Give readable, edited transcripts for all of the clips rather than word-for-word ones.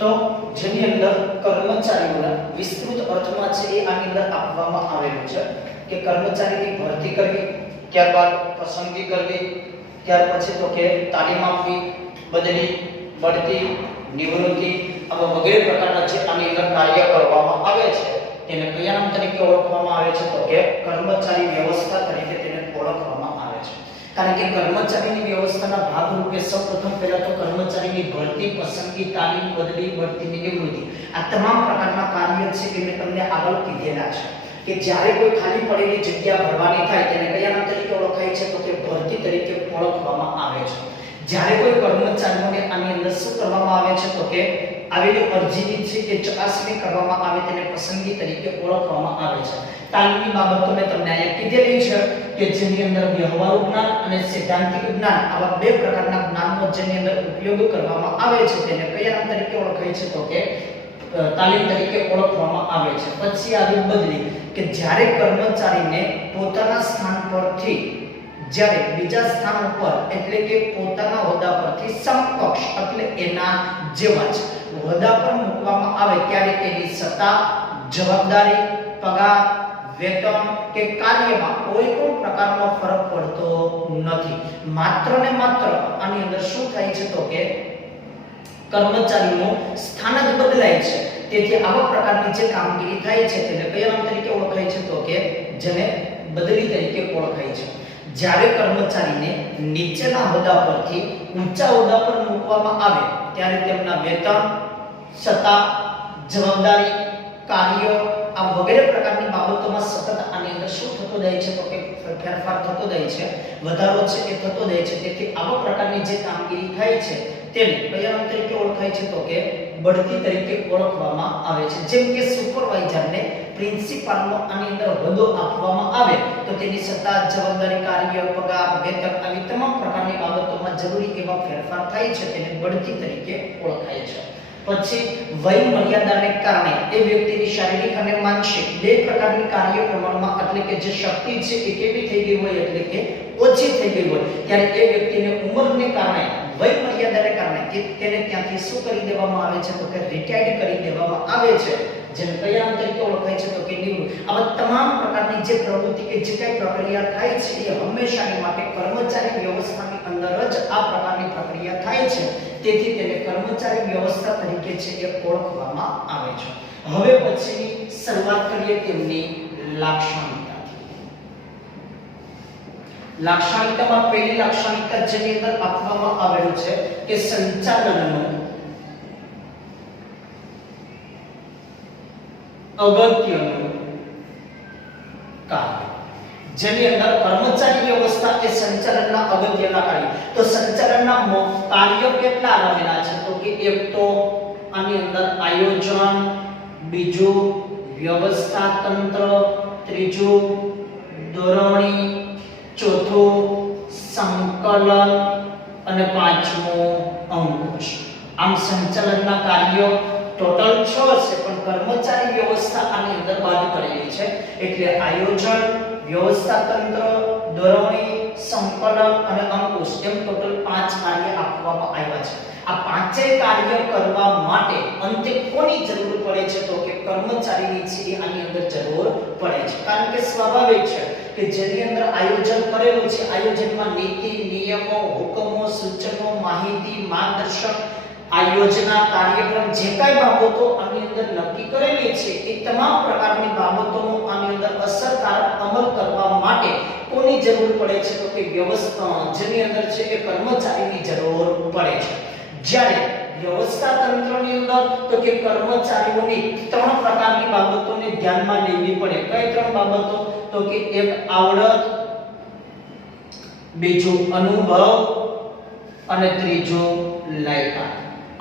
તો જેની અંદર કર્મચારીઓના વિસ્તૃત અર્થમાં છે એ આની અંદર આપવામાં આવેલું છે કે કર્મચારીની ભરતી કરવી, ત્યારબાદ પસંદગી કરવી, ત્યાર પછી તો કે તાલીમ આપવી, બદલી, બઢતી, નિવૃત્તિ આવા વગેરે પ્રકારના જે આની અંદર કાર્ય કરવામાં આવે છે તેને કયા નામ તરીકે ઓળખવામાં આવે છે તો કે કર્મચારી વ્યવસ્થા તરીકે તેને ઓળખવામાં આવે છે. કારણ કે કર્મચારીની વ્યવસ્થાના ભાગરૂપે સૌપ્રથમ પહેલા તો કર્મચારીની ભરતી, પસંદગી, તાલીમ, બદલી, બઢતી, નિવૃત્તિ આ તમામ પ્રકારના કાર્ય છે કે મેં તમને આગળ કીધેલા છે કે જ્યારે કોઈ ખાલી પડેલી જગ્યા ભરવાની થાય તેને કયા નામ તરીકે ઓળખાય છે તો કે ભરતી તરીકે ઓળખવામાં આવે છે. જ્યારે કોઈ કર્મચારીઓને આની અંદર શું કરવામાં આવે છે તો કે આવેલી અરજીની છે કે ચકાસણી કરવામાં આવે તેને પસંદગી તરીકે ઓળખવામાં આવે છે. તાલીમની બાબતો મેં તમને અહીંયા કીધેલી છે કે જેની અંદર વ્યવહારુ જ્ઞાન અને સૈદ્ધાંતિક જ્ઞાન આવા બે પ્રકારના જ્ઞાનનો જેની અંદર ઉપયોગ કરવામાં આવે છે તેને કયા નામ તરીકે ઓળખાય છે તો કે તાલીમ તરીકે ઓળખવામાં આવે છે. પછી આવી બદલી કે જ્યારે કર્મચારીને પોતાના સ્થાન પરથી જ્યારે બીજા સ્થાન ઉપર એટલે કે પોતાના હોદ્દા પરથી સમકક્ષ એટલે એના જેવા જ હોદ્દા પર મૂકવામાં આવે ત્યારે તેની સત્તા, જવાબદારી, પગાર, વેતન કે કાર્યમાં કોઈ પણ પ્રકારનો ફરક પડતો નથી. માત્ર ને માત્ર આની અંદર શું થાય છે તો કે કર્મચારીનું સ્થાન જ બદલાય છે. તેથી આવા પ્રકારની જે કામગીરી થાય છે તેને કયા નામ તરીકે ઓળખાય છે તો કે જેને બદલી તરીકે ઓળખાય છે. જ્યારે કર્મચારીને નીચેના હોદ્દા પરથી ઊંચા હોદ્દા પર મૂકવામાં આવે ત્યારે તેમના વેતન, સત્તા, જવાબદારી, કાર્યો આ વગેરે પ્રકારની બાબતોમાં સતત આની અંદર શું થતો જાય છે તો કે ફેરફાર થતો જાય છે, વધારો છે એ થતો જાય છે. તેથી આવા પ્રકારની જે કામગીરી થાય છે તેને કયા નામ તરીકે ઓળખાય છે તો કે બઢતી તરીકે ઓળખવામાં આવે છે. જેમ કે સુપરવાઇઝરને પ્રિન્સિપાલનો આની અંદર હોદ્દો આપવામાં આવે તો તેની સત્તા, જવાબદારી, કાર્ય, પગાર, વેતન આવી તમામ પ્રકારની બાબતોમાં જરૂરી એવા ફેરફાર થાય છે તેને બઢતી તરીકે ઓળખાય છે. પછી વય મર્યાદાને કારણે એ વ્યક્તિની શારીરિક અને માનસિક બે પ્રકારની કાર્ય પ્રમાણમાં એટલે કે જે શક્તિ છે એ કેવી થઈ ગઈ હોય એટલે કે ઓછી થઈ ગઈ હોય ત્યારે એ વ્યક્તિને ઉંમરને કારણે વય મર્યાદાને કારણે તેને ત્યાંથી શું કરી દેવામાં આવે છે તો કે રિટાયર્ડ કરી દેવામાં આવે છે જેને કયા નામ તરીકે ઓળખાય છે તો કે નિવૃત્ત. આવા તમામ પ્રકારની જે પ્રવૃત્તિ કે જે કઈ પ્રક્રિયા થાય છે એ હંમેશાની માટે કર્મચારી વ્યવસ્થાની અંદર જ આ પ્રકારની પ્રક્રિયા થાય છે. તેથી તેને કર્મચારી વ્યવસ્થા તરીકે છે એ ઓળખવામાં આવે છે. હવે પછી શરૂઆત કરીએ તેમની લાક્ષણિકતાથી. લાક્ષણિકતામાં પહેલી લાક્ષણિકતા જેની અંદર આપવામાં આવેલું છે કે સંચાલનનું અગત્યનું કાર્ય. જેની અંદર કર્મચારી વ્યવસ્થા એ સંચાલનના અગત્યના કાર્ય. તો સંચાલનના કાર્યો કેટલા આવેલા છે તો કે એક તો આની અંદર આયોજન, બીજું વ્યવસ્થા તંત્ર, ત્રીજું દોરવણી, ચોથું સંકલન અને પાંચમું અંકુશ. આમ સંચાલનના કાર્યો ટોટલ 6 છે પણ કર્મચારી વ્યવસ્થા આની અંદર બાદ કરેલી છે. એટલે આયોજન, વ્યવસ્થા તંત્ર, દોરવણી, સંકલન અને અંકુશ એમ ટોટલ 5 કાર્ય આપવામાં આવ્યા છે. આ પાંચેય કાર્ય કરવા માટે અંતે કોની જરૂર પડે છે તો કે કર્મચારીની છે આની અંદર જરૂર પડે છે. કારણ કે સ્વાભાવિક છે કે જેની અંદર આયોજન કરેલું છે આયોજનમાં નીતિ, નિયમો, હુકમો, સૂચનો, માહિતી, માર્ગદર્શન આ યોજના, કાર્યક્રમ જે કાંઈ બાબતો આની અંદર નક્કી કરેલી છે એ તમામ પ્રકારની બાબતોનો આની અંદર અસરકારક અમલ કરવા માટે કોની જરૂર પડે છે તો કે વ્યવસ્થા જેની અંદર છે એ કર્મચારીની જરૂર પડે છે. જ્યારે વ્યવસ્થા તંત્રની અંદર તો કે કર્મચારીઓની 3 પ્રકારની બાબતોને ધ્યાનમાં લેવી પડે. કઈ 3 બાબતો તો કે એક આવડત, બીજું અનુભવ અને ત્રીજું લાયકાત.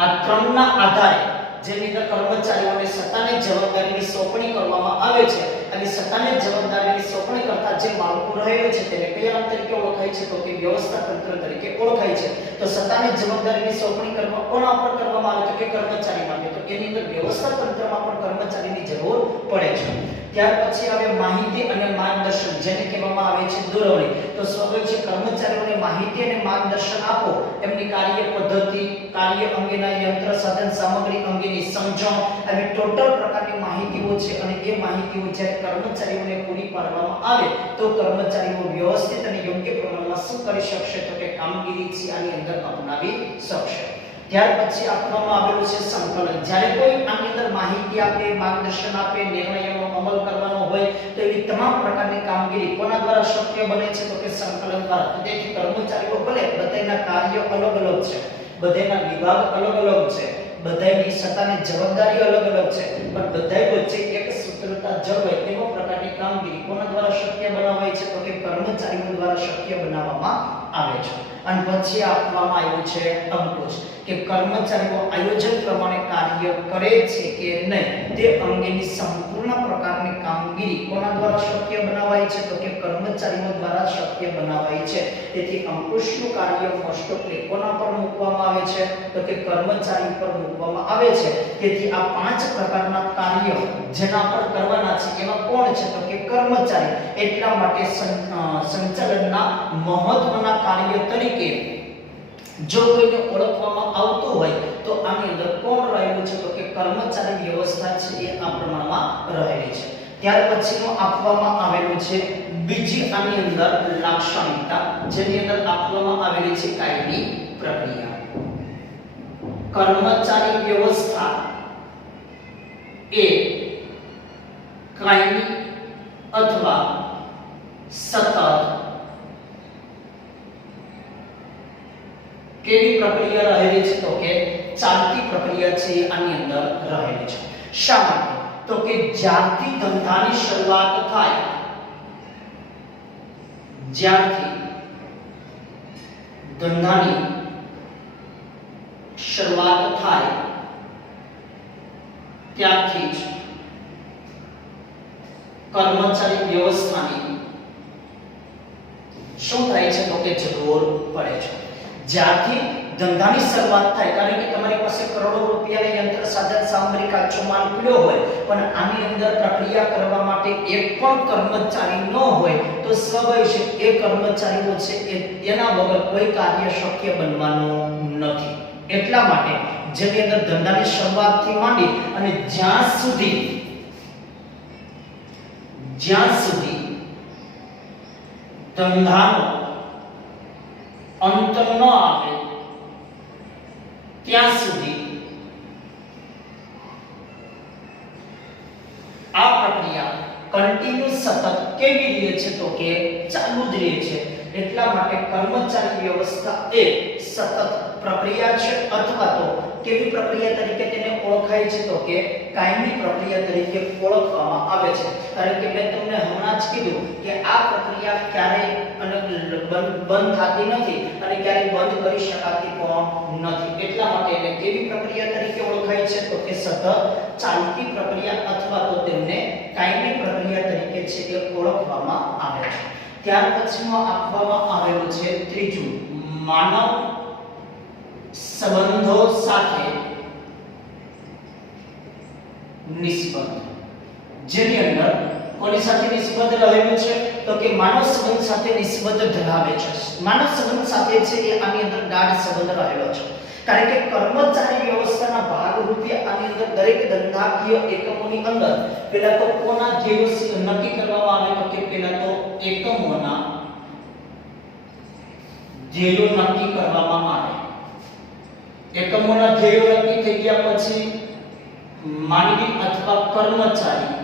આ 3 ના આધારે જેની અંદર કર્મચારીઓને સત્તાને જવાબદારીની સોંપણી કરવામાં આવે છે અને સત્તાને જવાબદારીની સોંપણી કરતા જે માળખું રહેલું છે તેને કયા નામ તરીકે ઓળખાય છે તો કે વ્યવસ્થા તંત્ર તરીકે ઓળખાય છે. તો સત્તાને જવાબદારીની સોંપણી કરવા કોના પર કરવામાં આવે તો કે કર્મચારી માટે. તો એની અંદર વ્યવસ્થા તંત્રમાં પણ કર્મચારીની જરૂર પડે છે. ત્યાર પછી આવે માહિતી અને માર્ગદર્શન જેને કહેવામાં આવે છે દોરવણી. તો સ્વાભાવિક છે કર્મચારીઓને માહિતી અને માર્ગદર્શન આપો એમની કાર્ય પદ્ધતિ, કાર્ય અંગેના યંત્ર સાધન સાધન સામગ્રી અંગેની સમજણ આવી ટોટલ પ્રકારની માહિતીઓ છે અને એ માહિતીઓ જ્યારે કર્મચારીઓને પૂરી પાડવામાં આવે તો કર્મચારીઓ વ્યવસ્થિત અને યોગ્ય પ્રમાણમાં શું કરી શકશે તો કે કામગીરી છે આની અંદર અપનાવી શકશે. ત્યાર પછી આપવામાં આવેલું છે સંકલન. જ્યારે કોઈ આની અંદર માહિતી આપે, માર્ગદર્શન આપે, નિર્ણયોનો અમલ કરવાનો હોય તો એવી તમામ પ્રકારની કામગીરી કોના દ્વારા શક્ય બને છે તો કે સંકલન દ્વારા. તો તેથી કર્મચારીઓ ભલે બધાના કાર્ય અલગ અલગ છે, બધાના વિભાગ અલગ અલગ છે, બધાની સત્તાની જવાબદારી અલગ અલગ છે, પણ બધાય વચ્ચે એક સૂત્રતા જળવાય તેવા પ્રકારની કામગીરી કોના દ્વારા શક્ય બનાવાય છે તો કે કર્મચારીઓ દ્વારા શક્ય બનાવવામાં આવે છે. અને પછી આપવામાં આવ્યું છે અંકુશ કે કર્મચારીઓ આયોજન પ્રમાણે કાર્ય કરે છે કે નહીં તે અંગેની સંપૂર્ણ પ્રકારની કામગીરી કોના દ્વારા શક્ય બનાવાય છે તો કે કર્મચારીઓ દ્વારા શક્ય બનાવાય છે. તેથી અંકુશનું કાર્ય મોસ્ટ ઓફલી કોના પર મૂકવામાં આવે છે તો કે કર્મચારી પર મૂકવામાં આવે છે. તેથી આ 5 પ્રકારના કાર્યો જેના પર કરવાના છે એમાં કોણ છે તો કે કર્મચારી. એટલા માટે સંચાલનના મહત્વના કાર્ય તરીકે જો કોઈને ઓળખવામાં આવતું હોય તો આની અંદર કોણ રહેલું છે તો કે કર્મચારી વ્યવસ્થા છે એ આ પ્રમાણમાં રહેલી છે. ત્યાર પછીનું આપવામાં આવેલું છે બીજી આની અંદર લાક્ષણિકતા જેની અંદર આપવામાં આવેલી છે કાયમી પ્રક્રિયા. કર્મચારી વ્યવસ્થા એ કાયમી અથવા સતત કેવી પ્રક્રિયા રહેલી છે તો કે ચાલતી પ્રક્રિયા છે આની અંદર રહેલી છે. શા માટે તો કે જ્યારથી ધંધાની શરૂઆત થાય, જ્યારથી ધંધાની શરૂઆત થાય ત્યારથી જ કર્મચારી વ્યવસ્થાની શું થાય છે તો કે જરૂર પડે છે. જ્યારથી ધંધાની શરૂઆત થાય, કારણ કે તમારી પાસે કરોડો રૂપિયાના યંત્ર સાધન સામગ્રી કાચો માલ પડ્યો હોય પણ આની અંદર પ્રક્રિયા કરવા માટે એક પણ કર્મચારી ન હોય તો સ્વાભાવિક એ કર્મચારીઓ છે એના વગર કોઈ કાર્ય શક્ય બનવાનું નથી. એટલા માટે જેની અંદર ધંધાની શરૂઆતથી માંડી અને જ્યાં સુધી ધંધાનો અંત ન આવે ત્યાં સુધી આ પ્રક્રિયા કન્ટિન્યુ સતત કેવી રહે છે તો કે ચાલુ જ રહે છે. એટલા માટે કર્મચારી વ્યવસ્થા એ સતત પ્રક્રિયા છે અથવા તો કેવી પ્રક્રિયા તરીકે તેને ઓળખાય છે તો કે કાયમી પ્રક્રિયા તરીકે ઓળખવામાં આવે છે. કારણ કે મેં તમને હમણાં જ કીધું કે આ પ્રક્રિયા ક્યારેય બંધ થતી નથી અને ક્યારેય બંધ કરી શકાતી પણ નથી. એટલા માટે એને કેવી પ્રક્રિયા તરીકે ઓળખાય છે તો કે સતત ચાલતી પ્રક્રિયા અથવા તો તેમને કાયમી પ્રક્રિયા તરીકે છે એ ઓળખવામાં આવે છે. ત્યાર પછીમાં આપવામાં આવેલું છે ત્રીજું માનવ સંબંધો સાથે નિસ્બત. જેની અંદર કોની સાથે નિસ્બત રહેલું છે તો કે માનવ સંબંધ સાથે નિસ્બત ધરાવે છે. માનવ સંબંધ સાથે છે એ આની અંદર ગાઢ સંબંધ રહેલો છે. કારણ કે કર્મચારી વ્યવસ્થાના ભાગ રૂપે આની અંદર દરેક ધંધાકીય એકમોની અંદર પહેલા તો કોના ધ્યેયો નક્કી કરવામાં આવે તો કે પહેલા તો એકમોના ધ્યેયો નક્કી કરવામાં આવે. એકમોના ધ્યેયો નક્કી થઈ ગયા પછી માનવી અથવા કર્મચારી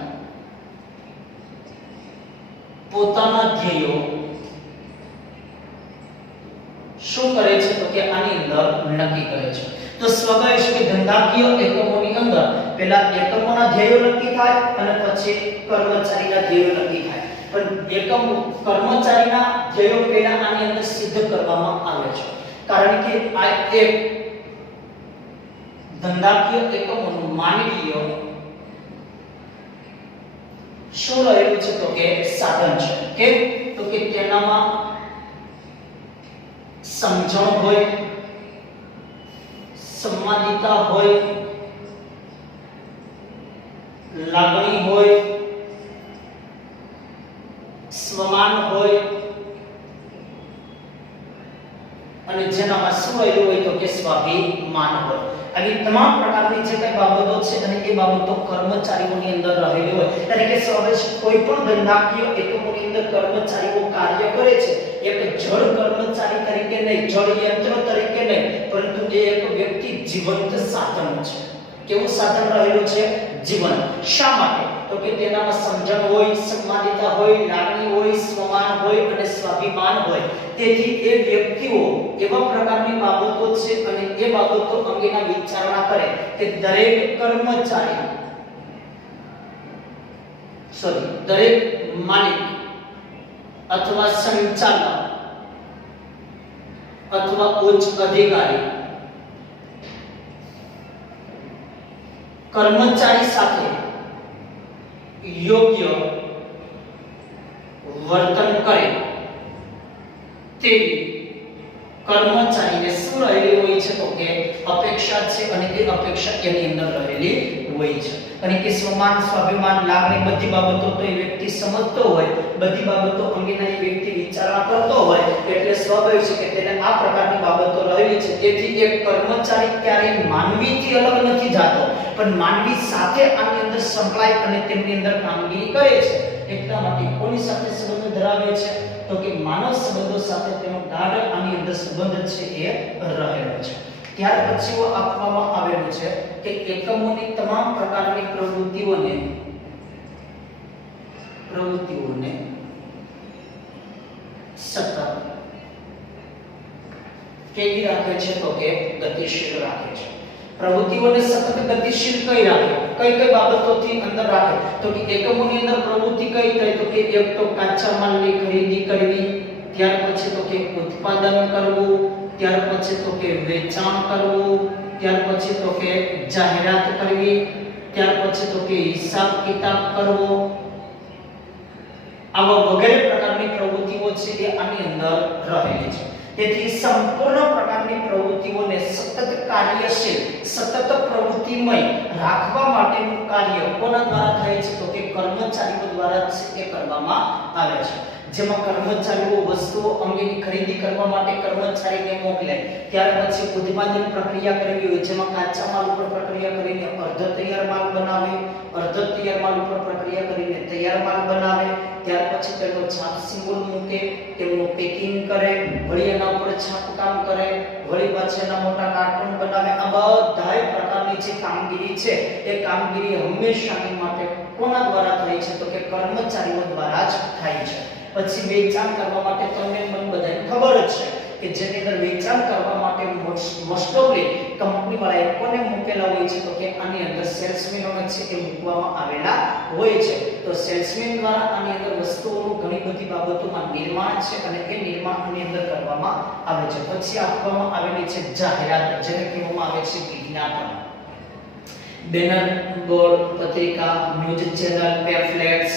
પોતાના ધ્યેયો શું કરે છે તો કે આની અંદર નક્કી કરે છે. તો સ્વાભાવિક છે કે ધંધાકીય એકમોની અંદર પહેલા એકમોના ધ્યેયો નક્કી થાય અને પછી કર્મચારીના ધ્યેયો નક્કી થાય. પણ કર્મચારીના ધ્યેયો પહેલા આની અંદર સિદ્ધ કરવામાં આવે છે. કારણ કે આ એક ધંધાકીય એકમોનું માનવીય શું રહેલું છે તો કે સાધન છે. કેમ તો કે તેનામાં સમજણ હોય, સંવાદિતા હોય, લાગણી હોય, સ્વમાન હોય અને જેનામાં શું રહેલું હોય તો કે સ્વાભિમાન હોય. આવી તમામ પ્રકારની જે કઈ બાબતો છે અને એ બાબતો કર્મચારીઓની અંદર રહેલી હોય. એટલે કે સ્વાભાવિક કોઈ પણ ધંધાકીય એકમોની અંદર કર્મચારીઓ કાર્ય કરે છે. એક જળ કર્મચારી તરીકે નહીં, જળ યંત્ર તરીકે નહીં, પરંતુ એ એક વ્યક્તિ જીવંત સાધન છે. કેવું સાધન રહેલું છે? જીવન. શા માટે? તો કે તેનામાં સમજણ હોય, સંમાનિતા હોય, લાગણી હોય, સ્વમાન હોય અને સ્વાભિમાન હોય. તેથી એ વ્યક્તિઓ એવા પ્રકારની બાબતો છે અને એ બાબતો અંગેના વિચારણા કરે કે દરેક કર્મચારી દરેક માલિક અથવા સંચાલક અથવા ઉચ્ચ અધિકારી કર્મચારી સાથે યોગ્ય વર્તન કરે તેવી કર્મચારીને શું રહેલી હોય છે? તો કે અપેક્ષા છે અને એ અપેક્ષા એની અંદર રહેલી હોય છે. અને કે સ્વમાન, સ્વાભિમાન, લાગણી બધી બાબતો તો એ વ્યક્તિ સમજતો હોય, બધી બાબતો અંગેના એ વ્યક્તિ વિચારણા કરતો હોય, એટલે સ્વાભાવિક છે કે તેને આ પ્રકારની બાબતો રહેલી છે. તેથી એક કર્મચારી ક્યારેય માનવીથી અલગ નથી થતો, પણ માનવી સાથે આની અંદર સંકળાય અને તેમની અંદર કામગીરી કરે છે. એટલા માટે કોની સાથે સંબંધ ધરાવે છે? તો કે માનવ સંબંધો સાથે તેનો ગાઢ આની અંદર સંબંધ છે એ રહેલો છે. ત્યાર પછી આપવામાં આવેલું છે કે એકમોની તમામ પ્રકારની પ્રવૃત્તિઓને સતત કેવી રાખે છે? તો કે ગતિશીલ રાખે છે. પ્રવૃત્તિઓને સતત ગતિશીલ કઈ રાખે? કઈ કઈ બાબતોથી અંદર રાખે? તો કે એકમોની અંદર પ્રવૃત્તિ કઈ થાય? તો કે એક તો કાચા માલની ખરીદી કરવી, ત્યાર પછી તો કે ઉત્પાદન કરવું, ત્યાર પછી તો કે વેચાણ કરવું, ત્યાર પછી તો કે જાહેરાત કરવી, ત્યાર પછી તો કે હિસાબ કિતાબ કરવો. આવા વગેરે પ્રકારની પ્રવૃત્તિઓ છે એ આની અંદર રહેલી છે. તેથી સંપૂર્ણ પ્રકારની પ્રવૃત્તિઓને સતત કાર્યશીલ, સતત પ્રવૃત્તિમય રાખવા માટેનું કાર્ય કોના દ્વારા થાય છે? તો કે કર્મચારીઓ દ્વારા એ કરવામાં આવે છે. જેમાં કર્મચારીઓ વસ્તુઓ અંગેની ખરીદી કરવા માટે કર્મચારીને મોકલે, ત્યાર પછી ઉત્પાદન પ્રક્રિયા કરવી હોય, જેમાં કાચા માલ ઉપર પ્રક્રિયા કરીને અર્ધ તૈયાર માલ બનાવે, અર્ધ તૈયાર માલ ઉપર પ્રક્રિયા કરીને તૈયાર માલ બનાવે, ત્યાર પછી તેનો છાપ સિમ્બોલ મૂકે, તેમનું પેકિંગ કરે, વળી એના ઉપર છાપકામ કરે, વળી પાછળ એના મોટા કાર્ટૂન બનાવે. આ બધાય પ્રકારની જે કામગીરી છે એ કામગીરી હંમેશાની માટે કોના દ્વારા થાય છે? તો કે કર્મચારીઓ દ્વારા જ થાય છે. પછી વેચાણ કરવા માટે તમને મને બધાને ખબર જ છે કે જેની અંદર વેચાણ કરવા માટે મોસ્ટ ઓફલી કંપની વાળાએ કોને મૂકેલા હોય છે? તો કે આની અંદર સેલ્સમેનોને છે એ મૂકવામાં આવેલા હોય છે. તો સેલ્સમેન દ્વારા આની અંદર વસ્તુઓનું ઘણી બધી બાબતોમાં નિર્માણ છે અને એ નિર્માણની અંદર કરવામાં આવે છે. પછી આપવામાં આવેલી છે જાહેરાત, જેને કહેવામાં આવે છે વિજ્ઞાપન. બેનર, બોર્ડ, પત્રિકા, ન્યૂઝ ચેનલ, પેમ્ફલેટ્સ,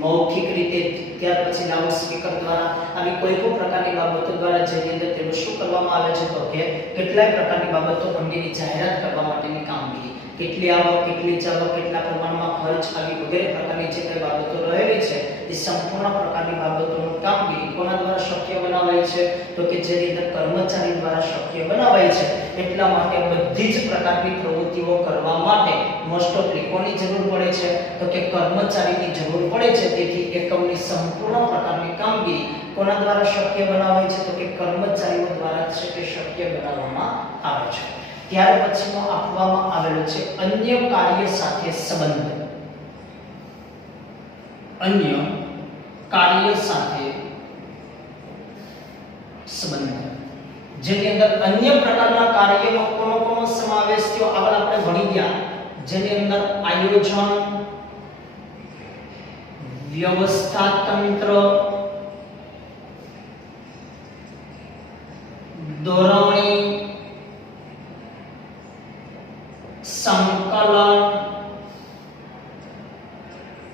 મૌખિક રીતે, ત્યાર પછી લાઉડ સ્પીકર દ્વારા, આવી કોઈ પણ પ્રકારની બાબતો દ્વારા જેની અંદર તેનું શું કરવામાં આવે છે? તો કે કેટલાય પ્રકારની બાબતો અંગેની જાહેરાત કરવા માટેની કામગીરી, કેટલી આવક, કેટલી જાવક, કેટલા પ્રમાણમાં ખર્ચ, આવી વગેરે પ્રકારની જે કઈ બાબતો રહેલી છે એ સંપૂર્ણ પ્રકારની બાબતોનું કામગીરી કોના દ્વારા શક્ય બનાવાય છે? તો કે જેની અંદર કર્મચારી દ્વારા શક્ય બનાવાય છે. એટલા માટે બધી જ પ્રકારની પ્રવૃત્તિઓ કરવા માટે મોસ્ટ ઓફલી કોની જરૂર પડે છે? તો કે કર્મચારીની જરૂર પડે છે. તેથી એકમની સંપૂર્ણ પ્રકારની કામગીરી કોના દ્વારા શક્ય બનાવાય છે? તો કે કર્મચારીઓ દ્વારા છે કે શક્ય બનાવવામાં આવે છે. ત્યાર પછીનો આપવામાં આવેલો છે અન્ય કાર્ય સાથે સંબંધ. અન્ય કાર્ય સાથે સંબંધ, જેની અંદર અન્ય પ્રકારના કાર્યનો કોનો સમાવેશ થયો આગળ આપણે ભણી ગયા. જેની અંદર આયોજન, વ્યવસ્થા તંત્ર, દોરવણી, સંકલન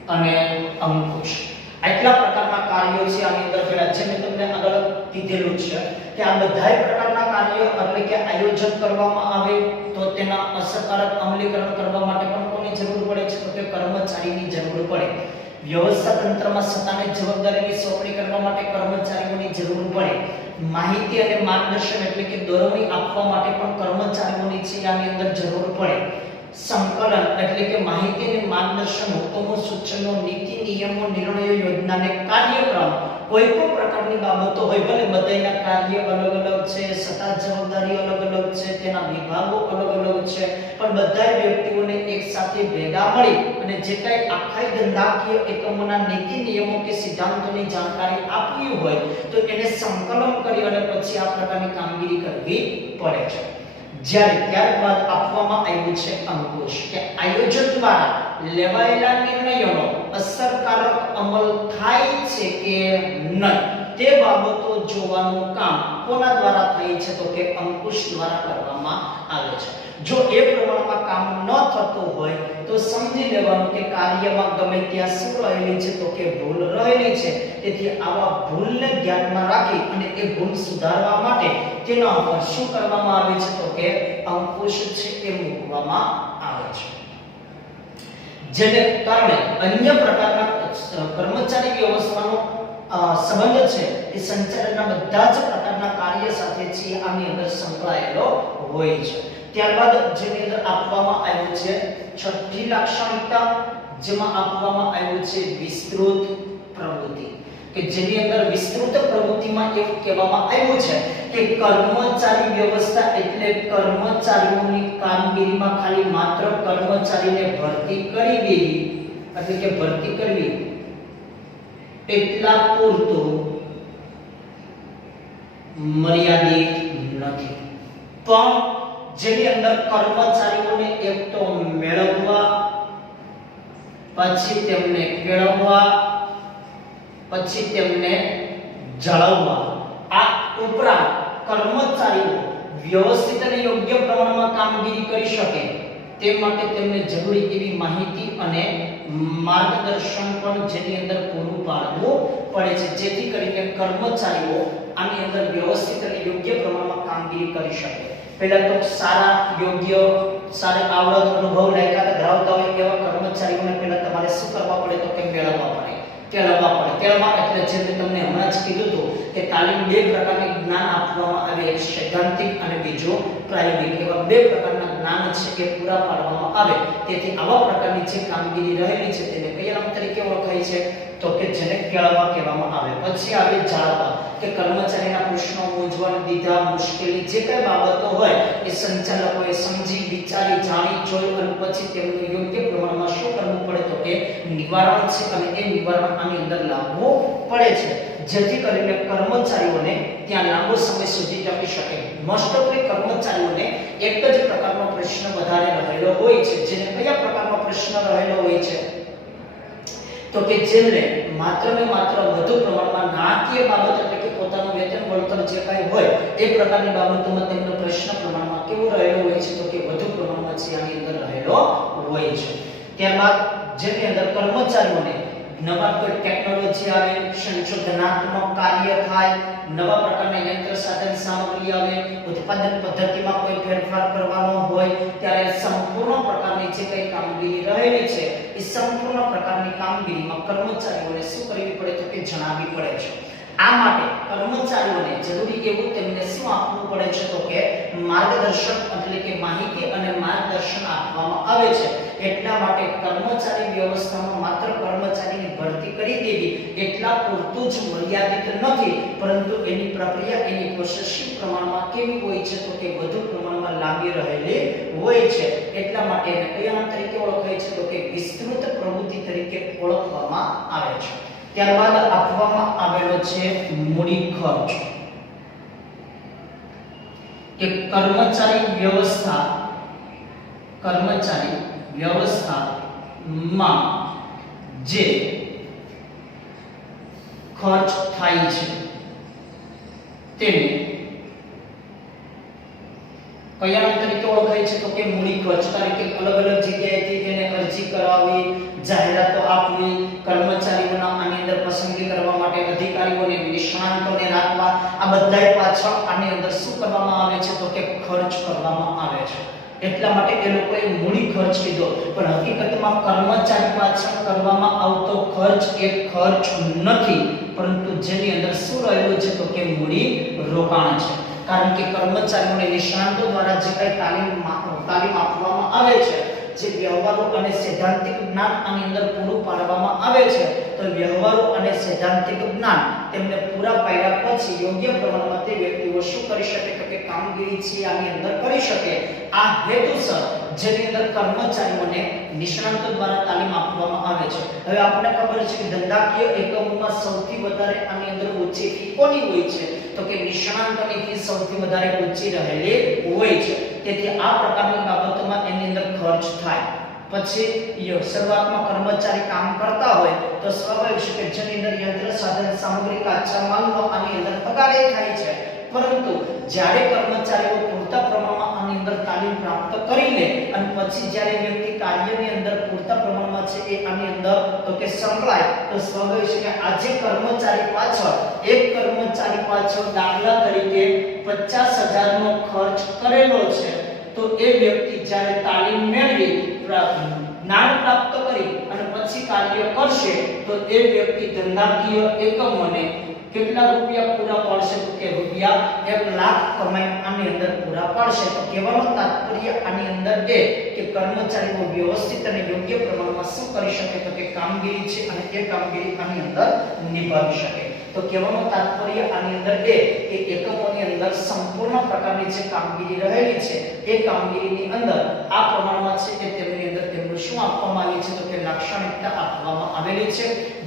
અને અંકુશ. આટલા પ્રકારના કાર્યો છે આની અંદર પેલા છે મેં તમને આગળ કીધેલું છે કે આ બધાય પ્રકારના કાર્યો એટલે કે આયોજન કરવામાં આવે તો તેના અસરકારક અમલીકરણ કરવા માટે પણ કોની જરૂર પડે છે? તો કે કર્મચારીની જરૂર પડે. વ્યવસ્થા તંત્રમાં સત્તાને જવાબદારીની સોંપણી કરવા માટે કર્મચારીઓની જરૂર પડે. માહિતી અને માર્ગદર્શન એટલે કે દોરવણી આપવા માટે પણ કર્મચારીઓની છે આની અંદર જરૂર પડે. સંકલન એટલે કે માહિતી અને માર્ગદર્શન, હુકમો, સૂચનો, નીતિ, નિયમો, નિર્ણયો, યોજના અને કાર્યક્રમ, કોઈ પણ પ્રકારની બાબતો હોય, ભલે બધાના કાર્ય અલગ અલગ છે, સત્તા જવાબદારી અલગ અલગ છે, તેના વિભાગો અલગ અલગ છે, પણ બધા વ્યક્તિઓને એક સાથે ભેગા મળી અને જે કંઈ આખા ધંધાકીય એકમોના નીતિ નિયમો કે સિદ્ધાંતોની જાણકારી આપવી હોય તો એને સંકલન કરી અને પછી આ પ્રકારની કામગીરી કરવી પડે છે. જ્યારે ત્યારબાદ આપવામાં આવ્યું છે અંકુશ, કે આયોજક દ્વારા લેવાયેલા નિર્ણયોનો અસરકારક અમલ થાય છે કે નહીં તે બાબતો જોવાનું કામ કોના દ્વારા થાય છે તો કે અંકુશ દ્વારા કરવામાં આવે છે. જો એ પ્રમાણમાં કામ ન થતું હોય તો સમજી લેવાનું કે કાર્યમાં ગમે ત્યાં શું રહેલી છે તો કે ભૂલ રહેલી છે. તેથી આવા ભૂલને ધ્યાનમાં રાખી અને એ ભૂલ સુધારવા માટે તેના પર શું કરવામાં આવે છે તો કે અંકુશ છે એ મૂકવામાં આવે છે. જેને કારણે અન્ય પ્રકારના કર્મચારી વ્યવસ્થાનો સંબંધ છે એ સંચાલનના બધા જ પ્રકારના કાર્ય સાથે છે આની અંદર સંકળાયેલો હોય છે. ત્યારબાદ જેની અંદર આપવામાં આવ્યું છે છઠ્ઠી લાક્ષણિકતા, જેમાં આપવામાં આવ્યું છે વિસ્તૃત પ્રવૃત્તિ, કે જેની અંદર વિસ્તૃત પ્રવૃત્તિમાં એવું કહેવામાં આવ્યું છે કે કર્મચારી વ્યવસ્થા એટલે કર્મચારીઓની કામગીરીમાં ખાલી માત્ર કર્મચારીને ભરતી કરી દેવી એટલે કે ભરતી કરવી એટલા પૂરતું મર્યાદિત નથી, પણ જેની અંદર કર્મચારીઓને એક તો મેળવવા, પછી તેમને કેળવવા, પછી તેમને જાળવવા, આ ઉપરાંત કર્મચારીઓ વ્યવસ્થિત અને યોગ્ય પ્રમાણમાં કામગીરી કરી શકે તે માટે તેમને જરૂરી એવી માહિતી અને માર્ગદર્શન પણ જેની અંદર પૂરું પાડવું પડે છે, જેથી કરીને કર્મચારીઓ આની અંદર વ્યવસ્થિત અને યોગ્ય પ્રમાણમાં કામગીરી કરી શકે. પહેલા તો સારા યોગ્ય સારા આવડત અનુભવ લાયકાત ધરાવતા હોય એવા કર્મચારીઓને પહેલા તમારે શું કરવા પડે તો કે મેળવવા પડે, કેળવવા પડે. કેળવવા એટલે જે મેં તમને હમણાં જ કીધું હતું કે તાલીમ બે પ્રકારની જ્ઞાન આપવામાં આવે, એક સૈદ્ધાંતિક અને બીજો પ્રાયોગિક. એવા બે પ્રકારના જ્ઞાન છે કે પૂરા પાડવામાં આવે. તેથી આવા પ્રકારની જે કામગીરી રહેલી છે તેને કયા નામ તરીકે ઓળખાય છે તો કે જેને કેળવવા કહેવામાં આવે. પછી આવે જાળવવા, કે કર્મચારીના પ્રશ્નો, મૂંઝવણ, દીધા, મુશ્કેલી જે કઈ બાબતો હોય એ સંચાલકોએ સમજી વિચારી જાણી જોઈ અને પછી તેમનું યોગ્ય પ્રમાણમાં શું કરવું પડે તો કે નિવારણ છે અને એ નિવારણ આની અંદર લાવવું પડે છે, જેથી કરીને કર્મચારીઓને ત્યાં લાંબો સમય સુધી ટકી શકે. મોસ્ટ ઓફ કર્મચારીઓને એક જ પ્રકારનો પ્રશ્ન વધારે રહેલો હોય છે. જેને કયા પ્રકારનો પ્રશ્ન રહેલો હોય છે તો કે જેમને માત્ર ને માત્ર વધુ પ્રમાણમાં નાણાકીય બાબત એટલે કે પોતાનું વેતન વળતર જે કાંઈ હોય એ પ્રકારની બાબતોમાં તેમનો પ્રશ્ન પ્રમાણમાં કેવો રહેલો હોય છે તો કે વધુ પ્રમાણમાં છે આની અંદર રહેલો હોય છે. ત્યારબાદ જેની અંદર કર્મચારીઓને નવા કોઈ ટેકનોલોજી આવે, સંશોધનાત્મક કાર્ય થાય, નવા પ્રકારના યંત્ર સાધન સામગ્રી આવે, ઉત્પાદન પદ્ધતિમાં કોઈ ફેરફાર કરવાનો હોય ત્યારે સંપૂર્ણ પ્રકારની જે કંઈ કામગીરી રહેલી છે એ સંપૂર્ણ પ્રકારની કામગીરીમાં કર્મચારીઓને શું કરવી પડે તો કે જણાવવી પડે છે. આ માટે કર્મચારીઓને જરૂરી એવું તેમને શું આપવું પડે છે તો કે માર્ગદર્શન એટલે કે માહિતી અને માર્ગદર્શન આપવામાં આવે છે. એટલા માટે કર્મચારી વ્યવસ્થામાં માત્ર કર્મચારીની ભરતી કરી દેવી એટલા પૂરતું જ મર્યાદિત નથી, પરંતુ એની પ્રક્રિયા એની પ્રોસેસ પ્રમાણમાં કેવી હોય છે તો કે વધુ પ્રમાણમાં લાંબી રહેલી હોય છે. એટલા માટે એને કયા નામ તરીકે ઓળખાય છે તો કે વિસ્તૃત પ્રવૃત્તિ તરીકે ઓળખવામાં આવે છે. ત્યારબાદ આપવામાં આવેલો છે મૂડી ખર્ચ, કે કર્મચારી વ્યવસ્થામાં જે ખર્ચ થાય છે તેને કયા નામ તરીકે ઓળખાય છે તો કે મૂડી ખર્ચ. કારણ કે અલગ અલગ જગ્યાએથી તેને અરજી કરાવવી, જાહેરાતો આપવી, કર્મચારીઓના આની અંદર પસંદગી કરવા માટે અધિકારીઓને નિષ્ણાંતોને રાખવા, આ બધાય પાછળ આની અંદર શું કરવામાં આવે છે તો કે ખર્ચ કરવામાં આવે છે. એટલા માટે એ લોકોએ મૂડી ખર્ચ કીધો, પણ હકીકતમાં કર્મચારી પાછળ કરવામાં આવતો ખર્ચ એ ખર્ચ નથી, પરંતુ જેની અંદર શું રહેલું છે તો કે મૂડી રોકાણ છે. કારણ કે કર્મચારીઓને નિષ્ણાતો દ્વારા જે કંઈ તાલીમ આપવામાં આવે છે, જે વ્યવહારો અને સૈદ્ધાંતિક જ્ઞાન આની અંદર પૂરું પાડવામાં આવે છે, તો વ્યવહારો અને સૈદ્ધાંતિક જ્ઞાન તેમને પૂરા પાડ્યા પછી યોગ્ય પ્રમાણમાં તે વ્યક્તિઓ શું કરી શકે તો કે કામગીરી છે આની અંદર કરી શકે. આ હેતુસર જેની અંદર કર્મચારીઓને નિષ્ણાતો દ્વારા તાલીમ આપવામાં આવે છે. હવે આપણને ખબર છે કે ધંધાકીય એકમોમાં સૌથી વધારે આની અંદર ઊંચી ફી કોની હોય છે તો કે નિષ્ણાતોની ફી સૌથી વધારે ઊંચી રહેલી હોય છે. તેથી આ પ્રકારની બાબતોમાં એની અંદર ખર્ચ થાય. પછી શરૂઆતમાં કર્મચારી કામ કરતા હોય તો સ્વાભાવિક છે કે જેની અંદર યંત્ર સાધન સામગ્રી કાચા માલનો આની અંદર પગાર થાય છે, પરંતુ જ્યારે કર્મચારીઓ પૂરતા પ્રમાણમાં આની અંદર તાલીમ પ્રાપ્ત કરી લે અને પછી જ્યારે વ્યક્તિ કાર્યની અંદર પૂરતા પ્રમાણમાં છે એ આની અંદર તો કે સંકળાય, તો સ્વાભાવિક છે કે આજે કર્મચારી પાછળ એક કર્મચારી પાછળ દાખલા તરીકે 50,000 નો ખર્ચ કરેલો છે, તો એ વ્યક્તિ જ્યારે તાલીમ મેળવી જ્ઞાન પ્રાપ્ત કરી અને પછી કાર્ય કરશે તો એ વ્યક્તિ ધંધાકીય એકમોને કેટલા રૂપિયા પૂરા પાડશે તો કે રૂપિયા 1 લાખ કમાઈ આની અંદર પૂરા પાડશે. તો કહેવાનો તાત્પર્ય આની અંદર એ કે કર્મચારીઓ વ્યવસ્થિત અને યોગ્ય પ્રમાણમાં શું કરી શકે તો કે કામગીરી છે અને એ કામગીરી આની અંદર નિભાવી શકે. તો કહેવાનો તાત્પર્ય આની અંદર એ કે એકમોની અંદર સંપૂર્ણ પ્રકારની જે કામગીરી રહેલી છે એ કામગીરીની અંદર આ પ્રમાણમાં છે કે તેમની અંદર તેમનું શું આપવામાં આવી છે તો કે લાક્ષણિકતા આપવામાં આવેલી છે.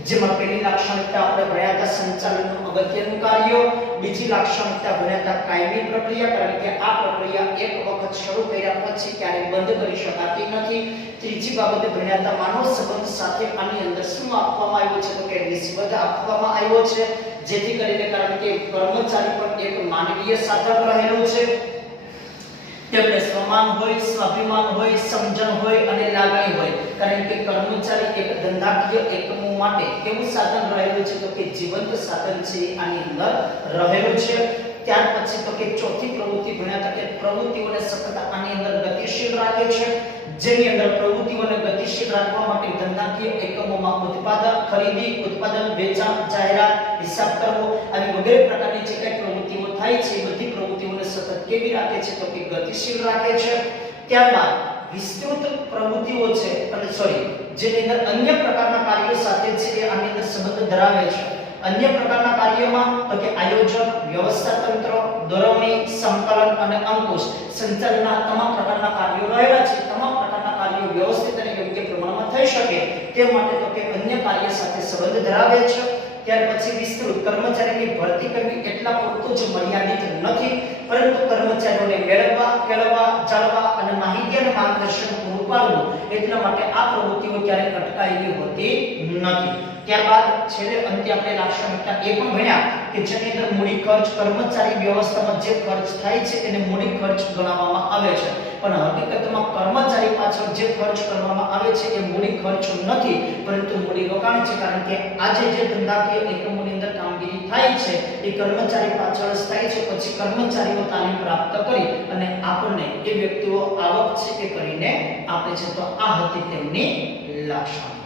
જેમાં પહેલી લાક્ષણિકતા આપણે ભણ્યા હતા સંચાલનનું અગત્યનું કાર્ય, બીજી લાક્ષણિકતા ભણ્યા હતા કાયમી પ્રક્રિયા, કારણ કે આ પ્રક્રિયા એક વખત શરૂ કર્યા પછી ક્યારેય બંધ કરી શકાતી નથી. ત્રીજી બાબતે ભણ્યા હતા માનવ સંબંધ સાથે આની અંદર શું આપવામાં આવ્યું છે તો કે નિસ્બત આપવામાં આવ્યો છે, જેથી કરીને કારણ કે કર્મચારી પણ એક માનવીય સાધક રહેલું છે, તેમને સ્વમાન હોય, સ્વાભિમાન હોય, સમજણ હોય અને લાગણી હોય. કારણ કે કર્મચારી એક ધંધાકીય એકમો માટે કેવું સાધન રહેલું છે તો કે જીવંત સાધન છે આની અંદર રહેલું છે. ત્યાર પછી તો કે ચોથી પ્રવૃત્તિ ભણ્યા હતા કે પ્રવૃત્તિઓને સતત આની અંદર ગતિશીલ રાખે છે, જેની અંદર પ્રવૃત્તિઓને ગતિશીલ રાખવા માટે ધંધાકીય એકમોમાં ઉત્પાદન, ખરીદી, ઉત્પાદન, વેચાણ, જાહેરાત, હિસાબ કરવો આવી વગેરે પ્રકારની જે કંઈ પ્રવૃત્તિઓ થાય છે એ બધી પ્રવૃત્તિઓને સતત કેવી રાખે છે તો કે ગતિશીલ રાખે છે. ત્યારબાદ વિસ્તૃત પ્રવૃત્તિઓ છે અને જેની અંદર અન્ય પ્રકારના કાર્યો સાથે છે એ આની અંદર સંબંધ ધરાવે છે. અન્ય પ્રકારના કાર્યોમાં તો કે આયોજન, વ્યવસ્થા તંત્ર, દોરવણી, સંકલન અને અંકુશ સંચાલનના તમામ પ્રકારના કાર્યો રહેલા છે. તમામ પ્રકારના કાર્યો વ્યવસ્થિત અને યોગ્ય પ્રમાણમાં થઈ શકે તે માટે તો કે અન્ય કાર્ય સાથે સંબંધ ધરાવે છે. ત્યાર પછી વિસ્તૃત કર્મચારીની ભરતી કરવી એટલા પૂરતું જ મર્યાદિત નથી, પરંતુ કર્મચારીઓને મેળવવા, કેળવવા, જાળવવા અને માહિતી અને માર્ગદર્શન પૂરું પાડવું એટલા માટે આ પ્રવૃત્તિઓ ક્યારેય અટકાયેલી હોતી નથી. ત્યારબાદ છેલ્લે અંતે આપણે લાક્ષણિકતા એ પણ ભણ્યા કે જેની અંદર મૂડી ખર્ચ, કર્મચારી વ્યવસ્થામાં જે ખર્ચ થાય છે એને મૂડી ખર્ચ ગણવામાં આવે છે, પણ હકીકતમાં કર્મચારી પાછળ જે ખર્ચ કરવામાં આવે છે એ મૂડી ખર્ચ નથી, પરંતુ મૂડી રોકાણ છે. કારણ કે આજે જે ધંધાકીય એકમોની અંદર કામગીરી થાય છે એ કર્મચારી પાછળ જ થાય છે. પછી કર્મચારીઓ તાલીમ પ્રાપ્ત કરી અને આપણને એ વ્યક્તિઓ આવક છે એ કરીને આપે છે. તો આ હતી તેમની લાક્ષણિકતા.